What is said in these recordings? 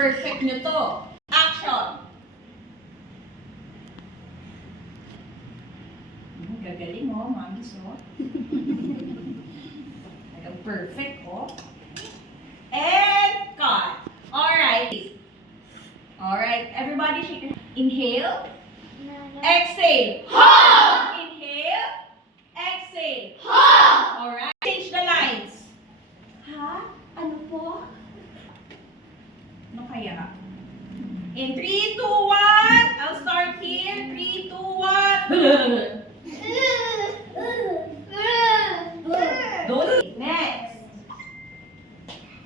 perfect nyo to. Action! Gagaling mo, mami, so. Perfect, oh. And cut. Alright. Alright, everybody shake your hand. Inhale. Exhale. Ha! Inhale. Exhale. Ha! Alright. Change the lines. Ha? Ano po? Ano kaya? In 3, 2, 1. I'll start here. 3, 2, 1. Next.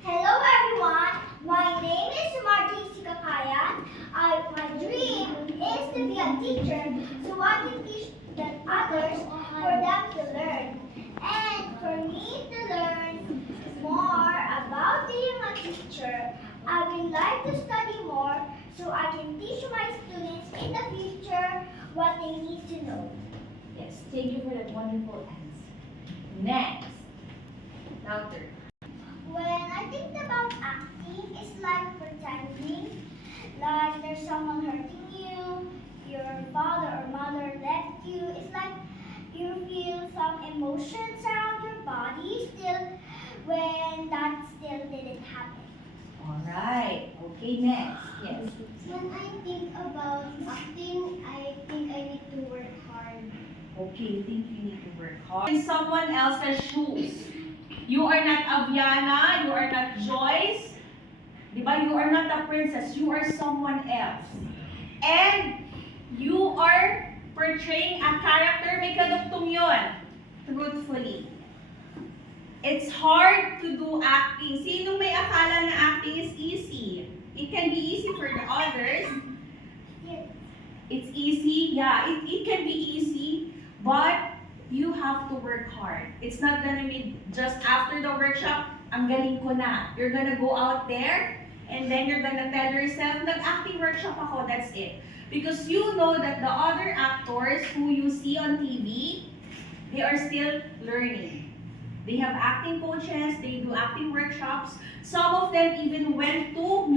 Hello everyone, my name is Marty Sikakayan. My dream is to be a teacher so I can teach the others for them to learn. And for me to learn more about being a teacher, I would like to study more so I can teach my students in the future what they need to know. Yes, thank you for that wonderful answer. Next. Louder. When I think about acting, it's like pretending, like there's someone hurting you, your father or mother left you. It's like you feel some emotions around your body still when that still didn't happen. Alright. Okay, next. Yes. When I think about acting, I think I need to work hard. Okay, you think you need to work hard. In someone else's shoes. You are not Aviana, you are not Joyce. Diba? You are not a princess, you are someone else. And you are portraying a character, may kadugtong yun. Truthfully. It's hard to do acting. Sino may akala na acting is easy? It can be easy for the others. It's easy, yeah, it can be easy, but you have to work hard. It's not gonna be just after the workshop, ang galing ko na. You're gonna go out there, and then you're gonna tell yourself, nag-acting workshop ako, that's it. Because you know that the other actors who you see on TV, they are still learning. They have acting coaches, they do acting workshops. Some of them even went to